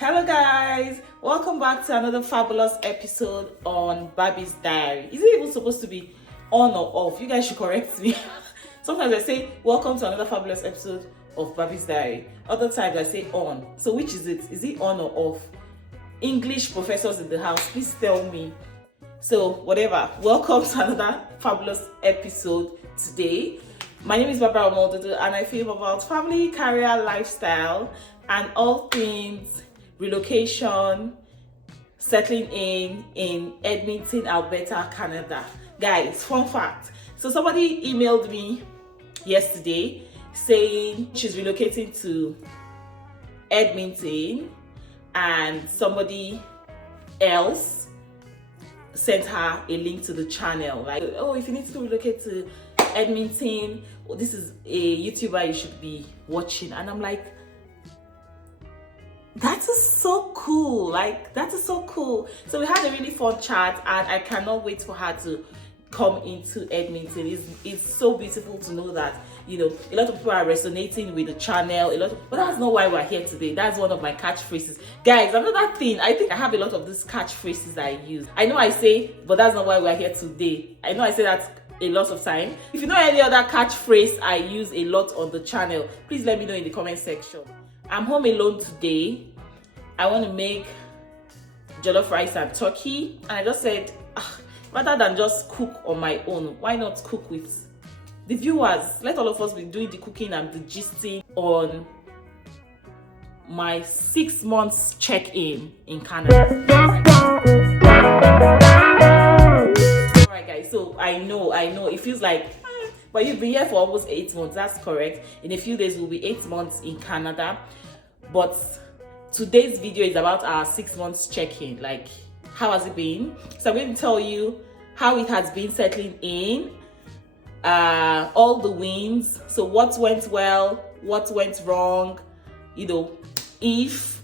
Hello guys, welcome back to another fabulous episode on Barbie's Diary. Is it even supposed to be on or off? You guys should correct me. Sometimes I say welcome to another fabulous episode of Barbie's Diary. Other times I say on. So which is it? Is it on or off? English professors in the house, please tell me. So whatever, welcome to another fabulous episode today. My name is Barbara Omododo and I film about family, career, lifestyle and all things relocation, settling in Edmonton, Alberta, Canada. Guys, fun fact. So somebody emailed me yesterday saying she's relocating to Edmonton and somebody else sent her a link to the channel. Like, oh, if you need to relocate to Edmonton, this is a YouTuber you should be watching. And I'm like, that is so cool. Like, that is so cool. So we had a really fun chat and I cannot wait for her to come into Edmonton. It's so beautiful to know that, you know, a lot of people are resonating with the channel, but that's not why we're here today. That's one of my catchphrases. Guys, another thing, I think I have a lot of these catchphrases I use. I know I say, but that's not why we're here today. I know I say that a lot of time. If you know any other catchphrase I use a lot on the channel, please let me know in the comment section. I'm home alone today. I want to make jollof rice and turkey, and I just said, rather than just cook on my own, why not cook with the viewers? Let all of us be doing the cooking and the gisting on my 6 months check-in in Canada. Alright guys, so I know it feels like, but you've been here for almost 8 months. That's correct. In a few days we'll be 8 months in Canada, but today's video is about our 6 months check-in. Like, how has it been? So I'm going to tell you how it has been settling in, all the wins. So what went well, what went wrong, you know, if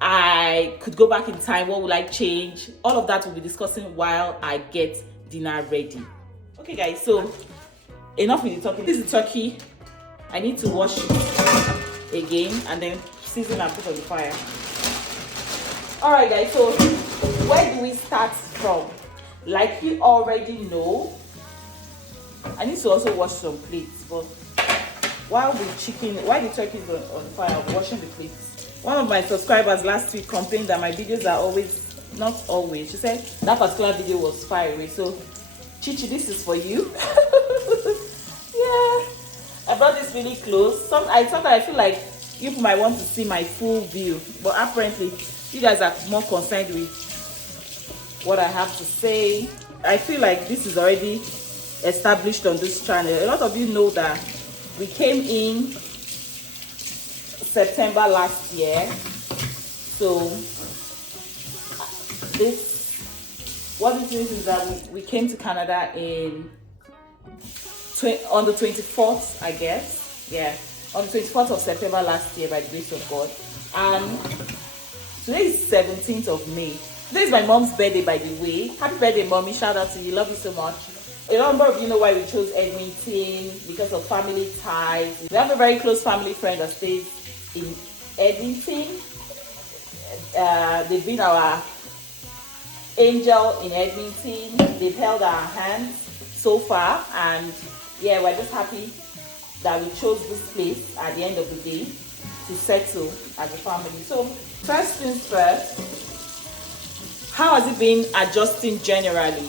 I could go back in time, what would I change? All of that we'll be discussing while I get dinner ready. Okay guys, so enough with the turkey. This is the turkey. I need to wash it again and then season and put on the fire. Alright guys, so where do we start from? Like you already know, I need to also wash some plates, but while the turkey is on fire, I'm washing the plates. One of my subscribers last week complained that my videos are always, not always, she said that particular video was far away. So Chichi, this is for you. Yeah, I brought this really close. Sometimes I feel like you might want to see my full view, but apparently you guys are more concerned with what I have to say. I feel like this is already established on this channel. A lot of you know that we came in September last year. So what this means is that we came to Canada on the 24th, I guess. Yeah, on the 24th of September last year by the grace of God. And today is 17th of May. Today is my mom's birthday, by the way. Happy birthday, mommy. Shout out to you. Love you so much. A number of you know why we chose Edmonton, because of family ties. We have a very close family friend that stays in Edmonton. They've been our angel in Edmonton. They've held our hands so far, and yeah, we're just happy that we chose this place at the end of the day to settle as a family. So first things first, how has it been adjusting generally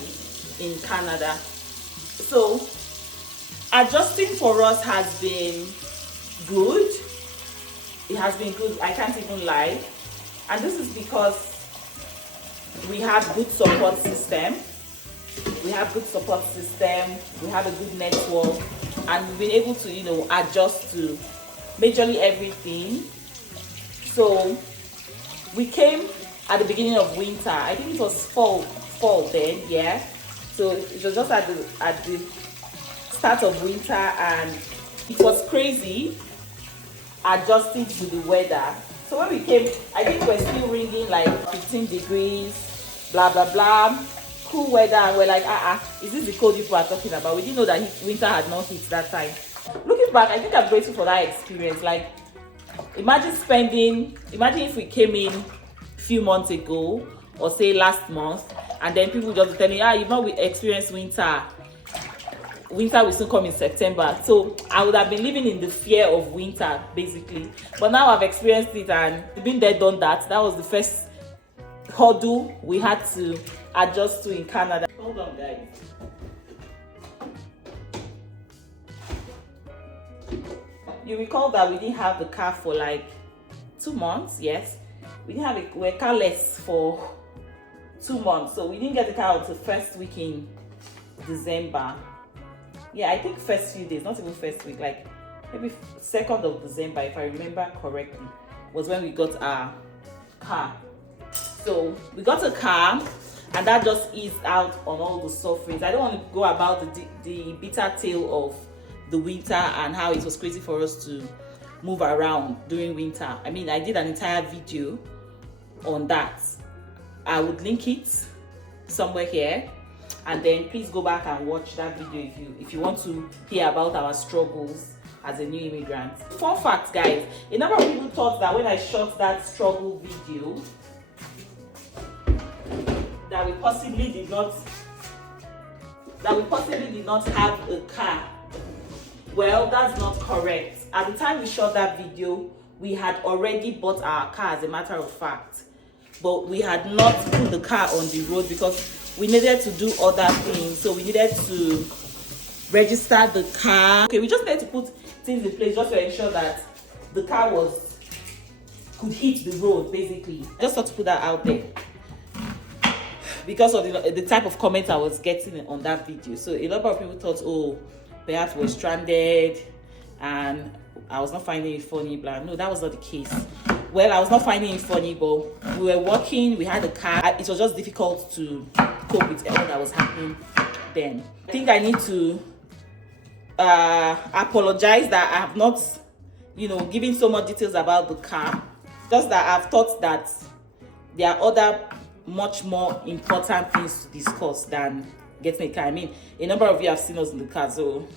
in Canada? So adjusting for us has been good. It has been good, I can't even lie. And this is because we have good support system. We have good support system, we have a good network, and we've been able to, you know, adjust to majorly everything. So we came at the beginning of winter. I think it was fall then, yeah. So it was just at the start of winter, and it was crazy adjusting to the weather. So when we came, I think we were still ringing like 15 degrees, blah blah blah, cool weather, and we're like, is this the cold people are talking about? We didn't know that winter had not hit that time. Looking back, I think I'm grateful for that experience. Like, imagine if we came in a few months ago, or say last month, and then people just tell me, you've not experienced winter will soon come in September. So I would have been living in the fear of winter basically, but now I've experienced it and been there, done that. That was the first hurdle we had to adjust to in Canada. Hold on, guys. You recall that we didn't have the car for like 2 months. Yes, we didn't have we're carless for 2 months, so we didn't get the car until first week in December. Yeah, I think first few days, not even first week, like maybe 2nd of December, if I remember correctly, was when we got our car. So we got a car, and that just eased out on all the sufferings. I don't want to go about the bitter tale of the winter and how it was crazy for us to move around during winter. I mean, I did an entire video on that. I would link it somewhere here, and then please go back and watch that video if you want to hear about our struggles as a new immigrant. Fun fact, guys, a number of people thought that when I shot that struggle video that we possibly did not have a car. Well, that's not correct. At the time we shot that video, we had already bought our car, as a matter of fact, but we had not put the car on the road because we needed to do other things. So we needed to register the car. Okay, we just needed to put things in place just to ensure that the car could hit the road basically. I just thought to put that out there because of the type of comments I was getting on that video. So a lot of people thought, oh, perhaps we're stranded and I was not finding it funny, blah. No, that was not the case. Well, I was not finding it funny, but we were working, we had a car. It was just difficult to cope with everything that was happening then. I think I need to apologize that I have not, given so much details about the car. Just that I've thought that there are other much more important things to discuss than getting a car. I mean, a number of you have seen us in the car, so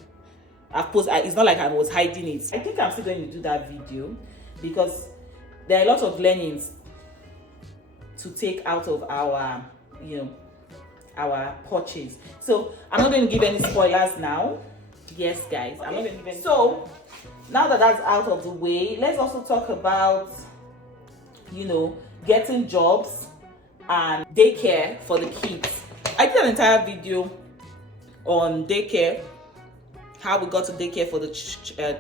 I've posted. It's not like I was hiding it. I think I'm still going to do that video because there are a lot of learnings to take out of our, our purchase. So I'm not going to give any spoilers now. Yes, guys, I'm not going to give any. So now that that's out of the way, let's also talk about, getting jobs and daycare for the kids. I did an entire video on daycare, how we got to daycare for the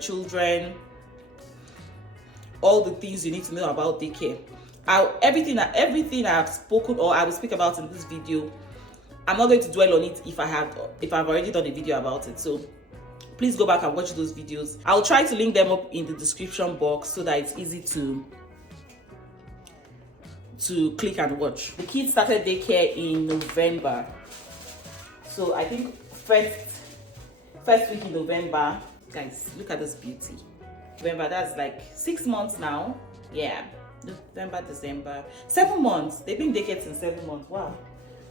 children, all the things you need to know about daycare. Everything I've spoken or I will speak about in this video, I'm not going to dwell on it if I've already done a video about it. So please go back and watch those videos. I'll try to link them up in the description box so that it's easy to click and watch. The kids started daycare in November. So I think first week in November, guys, look at this beauty. November, that's like 6 months now. Yeah, November, December, 7 months. They've been daycare since 7 months. Wow,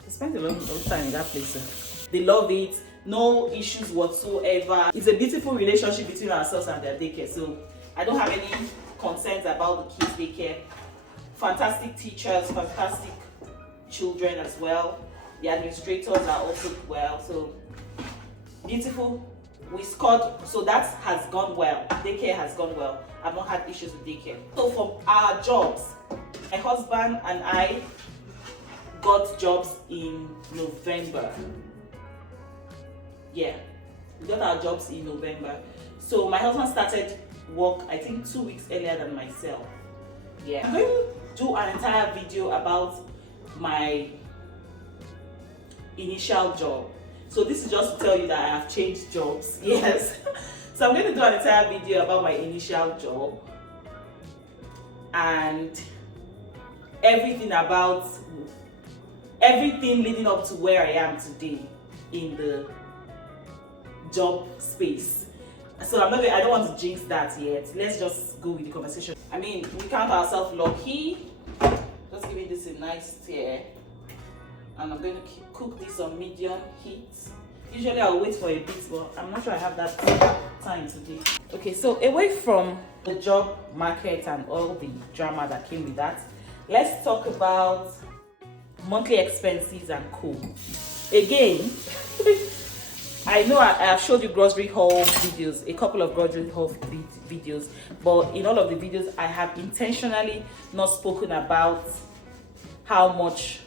they spent a long time in that place. They love it, no issues whatsoever. It's a beautiful relationship between ourselves and their daycare. So I don't have any concerns about the kids' daycare. Fantastic teachers, fantastic children as well. The administrators are also well. So beautiful. We scored, so that has gone well. Daycare has gone well. I've not had issues with daycare. So for our jobs, my husband and I got jobs in November. Yeah, we got our jobs in November. So my husband started work, I think 2 weeks earlier than myself. Yeah, I'm going to do an entire video about my initial job. So this is just to tell you that I have changed jobs. Yes. So I'm going to do an entire video about my initial job and everything leading up to where I am today in the job space. So I don't want to jinx that yet. Let's just go with the conversation. I mean, we count ourselves lucky. Just giving this a nice stir. And I'm going to cook this on medium heat. Usually I'll wait for a bit, but I'm not sure I have that time today. Okay, so away from the job market and all the drama that came with that, let's talk about monthly expenses and co. Again, I know I have showed you grocery haul videos, a couple of grocery haul videos, but in all of the videos I have intentionally not spoken about how much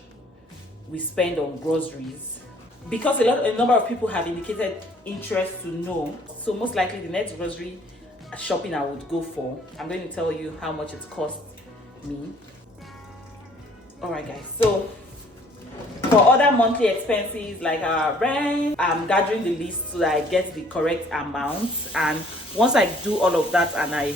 we spend on groceries, because a number of people have indicated interest to know. So most likely the next grocery shopping I would go for, I'm going to tell you how much it cost me. Alright guys, so for other monthly expenses like our rent, I'm gathering the list so that I get the correct amount, and once I do all of that and I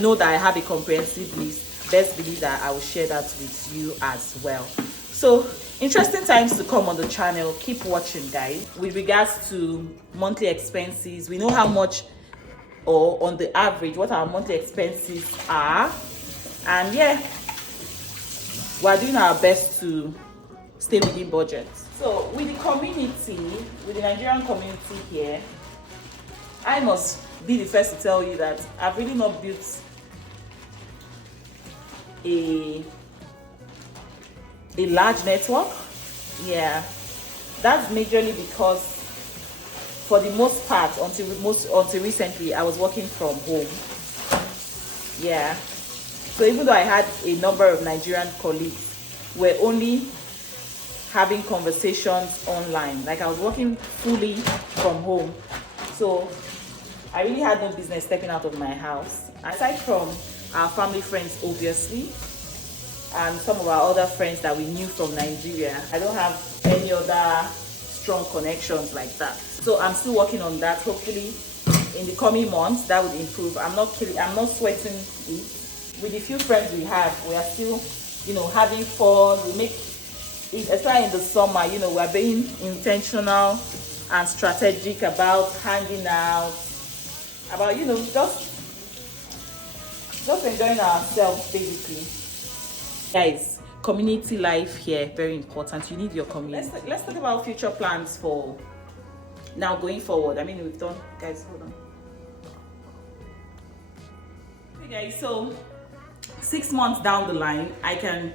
know that I have a comprehensive list, best believe that I will share that with you as well. So interesting times to come on the channel. Keep watching guys. With regards to monthly expenses, we know how much, or on the average, what our monthly expenses are, and yeah, we're doing our best to stay within budget. So with the community, with the Nigerian community here, I must be the first to tell you that I've really not built a large network. Yeah, that's majorly because for the most part, until recently, I was working from home. Yeah, so even though I had a number of Nigerian colleagues, we're only having conversations online. Like I was working fully from home, so I really had no business stepping out of my house. Aside from our family friends, obviously, and some of our other friends that we knew from Nigeria, I don't have any other strong connections like that. So I'm still working on that. Hopefully in the coming months that would improve. I'm not sweating it. With the few friends we have, we are still, having fun. We make it, especially in the summer, we're being intentional and strategic about hanging out, about, just enjoying ourselves basically. Guys, community life here, very important. You need your community. Let's talk about future plans for now going forward. I mean, we've done, guys, hold on. Okay guys, so 6 months down the line, I can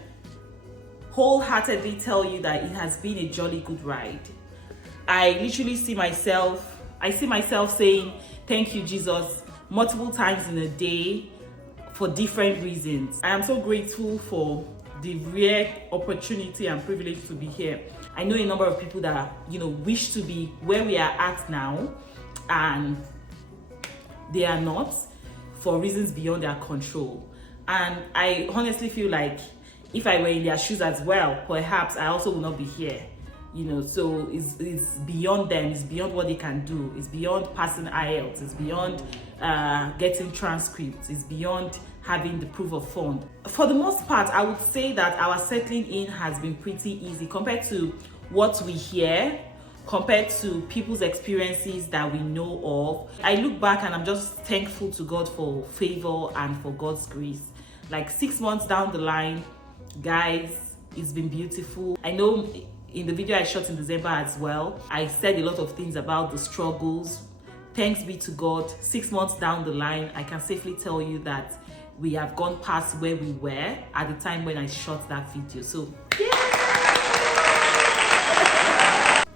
wholeheartedly tell you that it has been a jolly good ride. I literally see myself saying thank you Jesus multiple times in a day for different reasons. I am so grateful for the rare opportunity and privilege to be here. I know a number of people that wish to be where we are at now, and they are not, for reasons beyond their control. And I honestly feel like if I were in their shoes as well, perhaps I also would not be here. So it's beyond them, it's beyond what they can do, it's beyond passing IELTS, it's beyond getting transcripts, it's beyond having the proof of fund. For the most part, I would say that our settling in has been pretty easy compared to what we hear, compared to people's experiences that we know of. I look back and I'm just thankful to God for favor and for God's grace. Like 6 months down the line, guys, it's been beautiful. I know in the video I shot in December as well, I said a lot of things about the struggles. Thanks be to God, 6 months down the line, I can safely tell you that we have gone past where we were at the time when I shot that video. So yeah,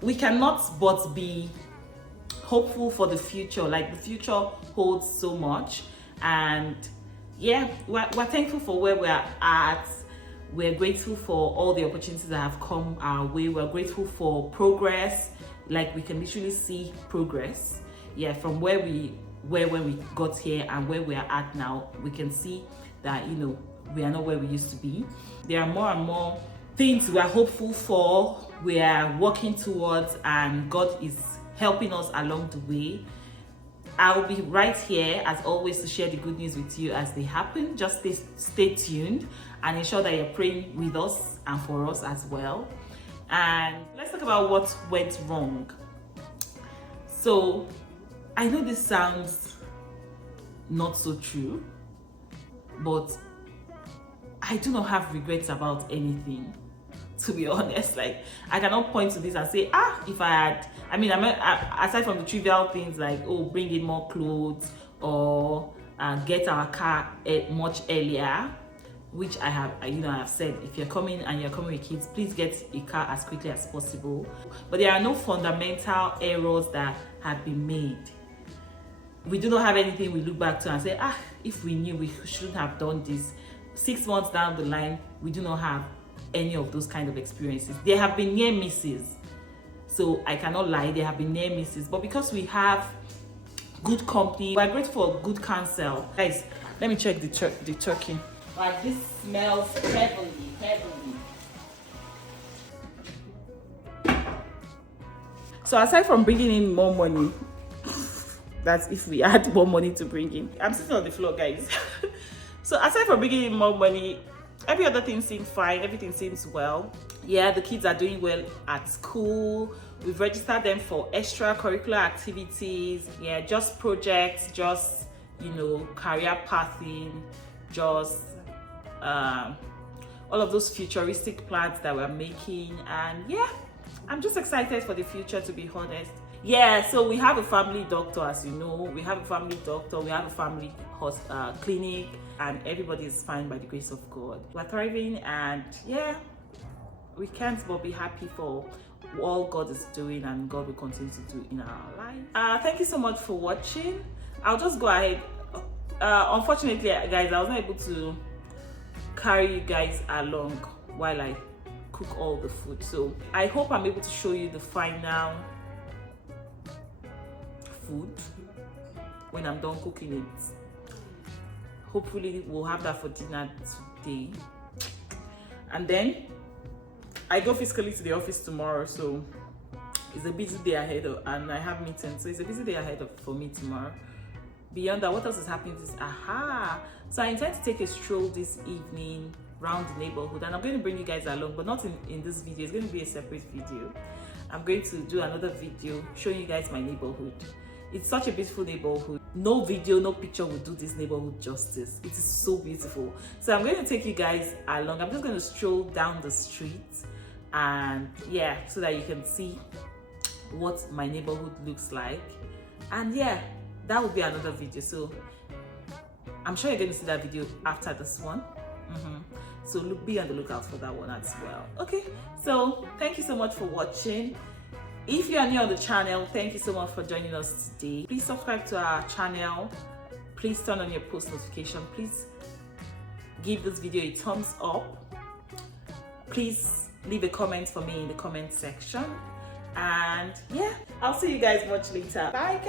we cannot but be hopeful for the future. Like the future holds so much, and yeah, we're thankful for where we're at. We're grateful for all the opportunities that have come our way. We're grateful for progress. Like we can literally see progress. Yeah, from where we were when we got here and where we are at now, we can see that we are not where we used to be. There are more and more things we are hopeful for, we are working towards, and God is helping us along the way. I will be right here as always to share the good news with you as they happen. Just stay tuned and ensure that you're praying with us and for us as well. And let's talk about what went wrong. So I know this sounds not so true, but I do not have regrets about anything. to be honest. Like, I cannot point to this and say, if I had, aside from the trivial things like, oh, bring in more clothes or get our car much earlier, which I have said, if you're coming with kids, please get a car as quickly as possible. But there are no fundamental errors that have been made. We do not have anything we look back to and say, if we knew, we shouldn't have done this. 6 months down the line, we do not have any of those kind of experiences. There have been near misses, so I cannot lie, there have been near misses, but because we have good company, we're grateful for good counsel. Guys, let me check the turkey. Like, this smells heavily. So aside from bringing in more money, that's if we had more money to bring in. I'm sitting on the floor, guys. So aside from bringing in more money, every other thing seems fine. Everything seems well. Yeah, the kids are doing well at school. We've registered them for extracurricular activities. Yeah, just projects, just, career pathing, just all of those futuristic plans that we're making. And yeah, I'm just excited for the future, to be honest. Yeah, so we have a family doctor, as you know. We have a family doctor, we have a family clinic, and everybody is fine by the grace of God. We're thriving, and yeah, we can't but be happy for all God is doing and God will continue to do in our lives. Thank you so much for watching. I'll just go ahead. Unfortunately, guys, I was not able to carry you guys along while I cook all the food, so I hope I'm able to show you the final food when I'm done cooking it. Hopefully we'll have that for dinner today, and then I go physically to the office tomorrow, so it's a busy day ahead and I have meetings, so it's a busy day ahead for me tomorrow. Beyond that, what else is happening this so I intend to take a stroll this evening around the neighborhood, and I'm going to bring you guys along, but not in this video. It's going to be a separate video. I'm going to do another video showing you guys my neighborhood. It's such a beautiful neighborhood. No video, no picture will do this neighborhood justice. It is so beautiful. So I'm going to take you guys along. I'm just going to stroll down the street, and yeah, so that you can see what my neighborhood looks like. And yeah, that will be another video. So I'm sure you're going to see that video after this one. So be on the lookout for that one as well. Okay, so thank you so much for watching. If you are new on the channel, thank you so much for joining us today. Please subscribe to our channel. Please turn on your post notification. Please give this video a thumbs up. Please leave a comment for me in the comment section. And yeah, I'll see you guys much later. Bye,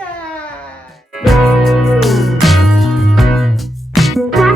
guys.